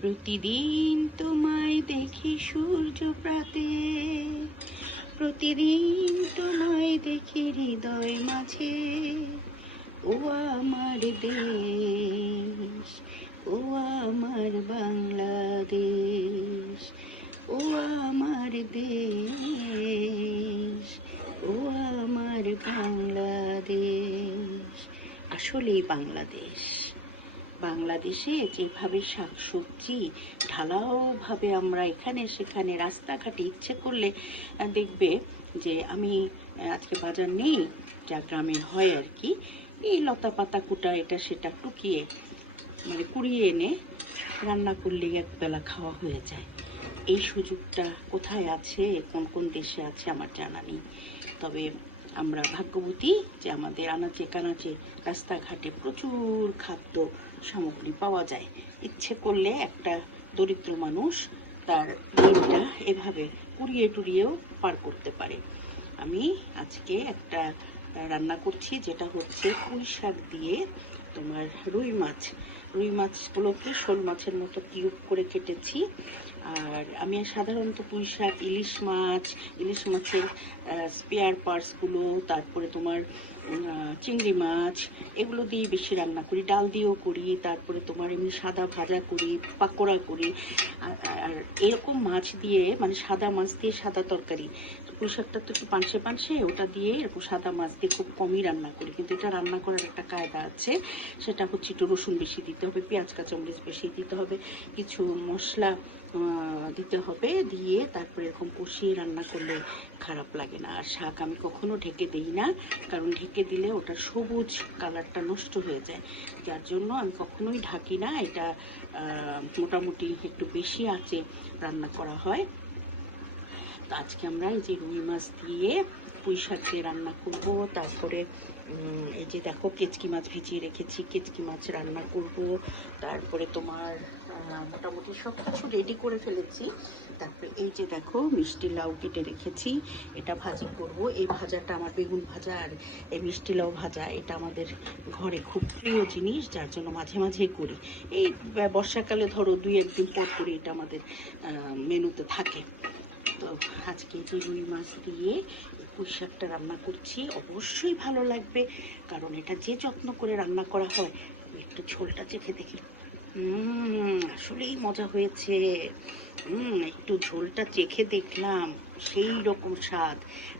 প্রতিদিন তোমায় দেখি সূর্য প্রাতে, প্রতিদিন তোমায় দেখি হৃদয় মাঝে। ও আমার দেশ, ও আমার বাংলাদেশ, ও আমার দেশ, ও আমার বাংলাদেশ। আসলেই বাংলাদেশ। বাংলাদেশে যেভাবে শাকসবজি ঢালাওভাবে আমরা এখানে সেখানে রাস্তাঘাটে ইচ্ছে করলে দেখবে যে আমি আজকে বাজার নেই, যা গ্রামে হয় আর কি, এই লতা পাতা কুটা এটা সেটা টুকিয়ে মানে কুড়িয়ে এনে রান্না করলেই একবেলা খাওয়া হয়ে যায়। এই সুযোগটা কোথায় আছে, কোন কোন দেশে আছে আমার জানা নেই। তবে আমরা ভাগ্যবতী যে আমাদের আনাচে কানাচে রাস্তাঘাটে প্রচুর খাদ্য সামগ্রী পাওয়া যায়। ইচ্ছে করলে একটা দরিদ্র মানুষ তার দিনটা এভাবে কুড়িয়ে টুরিয়েও পার করতে পারে। আমি আজকে একটা রান্না করছি, যেটা হচ্ছে পুঁই শাক দিয়ে তোমার রুই মাছগুলোকে শোল মাছের মতো কিউব করে কেটেছি। আর আমি সাধারণত পুঁই শাক, ইলিশ মাছের স্পেয়ার পার্টসগুলো, তারপরে তোমার চিংড়ি মাছ, এগুলো দিয়ে বেশি রান্না করি। ডাল দিয়েও করি, তারপরে তোমার এমনি সাদা ভাজা করি, পাকোড়া করি। আর এরকম মাছ দিয়ে মানে সাদা মাছ দিয়ে সাদা তরকারি, পুঁই শাকটা তো একটু পানসে পানসে, ওটা দিয়ে এরকম সাদা মাছ দিয়ে খুব কমই রান্না করি। কিন্তু এটা রান্না করার একটা কায়দা আছে, সেটা হচ্ছে একটু রসুন বেশি দিতে হবে, পেঁয়াজ কাঁচামরিচ বেশি দিতে হবে, কিছু মশলা দিতে হবে, দিয়ে তারপরে এরকম কষিয়ে রান্না করলে খারাপ লাগে না। আর শাক আমি কখনো ঢেকে দিই না, কারণ ঢেকে দিলে ওটা সবুজ কালারটা নষ্ট হয়ে যায়, যার জন্য আমি কখনোই ঢাকি না। এটা মোটামুটি একটু বেশি আঁচে রান্না করা হয়। তো আজকে আমরা এই যে রুই মাছ দিয়ে পুঁই শাক দিয়ে রান্না করব। তারপরে এই যে দেখো কেচকি মাছ ভিজিয়ে রেখেছি, কেচকি মাছ রান্না করব। তারপরে তোমার মোটামুটি সব কিছু রেডি করে ফেলেছি। তারপরে এই যে দেখো মিষ্টি লাউ কেটে রেখেছি, এটা ভাজি করব। এই ভাজাটা আমার বেগুন ভাজা আর এই মিষ্টি লাউ ভাজা, এটা আমাদের ঘরে খুব প্রিয় জিনিস, যার জন্য মাঝে মাঝে করি। এই বর্ষাকালে ধরো 2-1 দিন পর করে এটা আমাদের মেনুতে থাকে। তো আজকে যে রুই মাছ দিয়ে পুঁই শাকটা রান্না করছি, অবশ্যই ভালো লাগবে, কারণ এটা যে যত্ন করে রান্না করা হয়। একটু ঝোলটা চেখে দেখি, আসলেই মজা হয়েছে। একটু ঝোলটা চেখে দেখলাম, সেই রকম স্বাদ।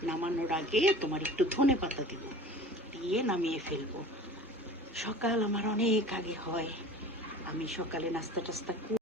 নামানোর আগে তোমার একটু ধনে পাতা দিব, দিয়ে নামিয়ে ফেলবো। সকাল আমার অনেক আগে হয়, আমি সকালে নাস্তা টাস্তা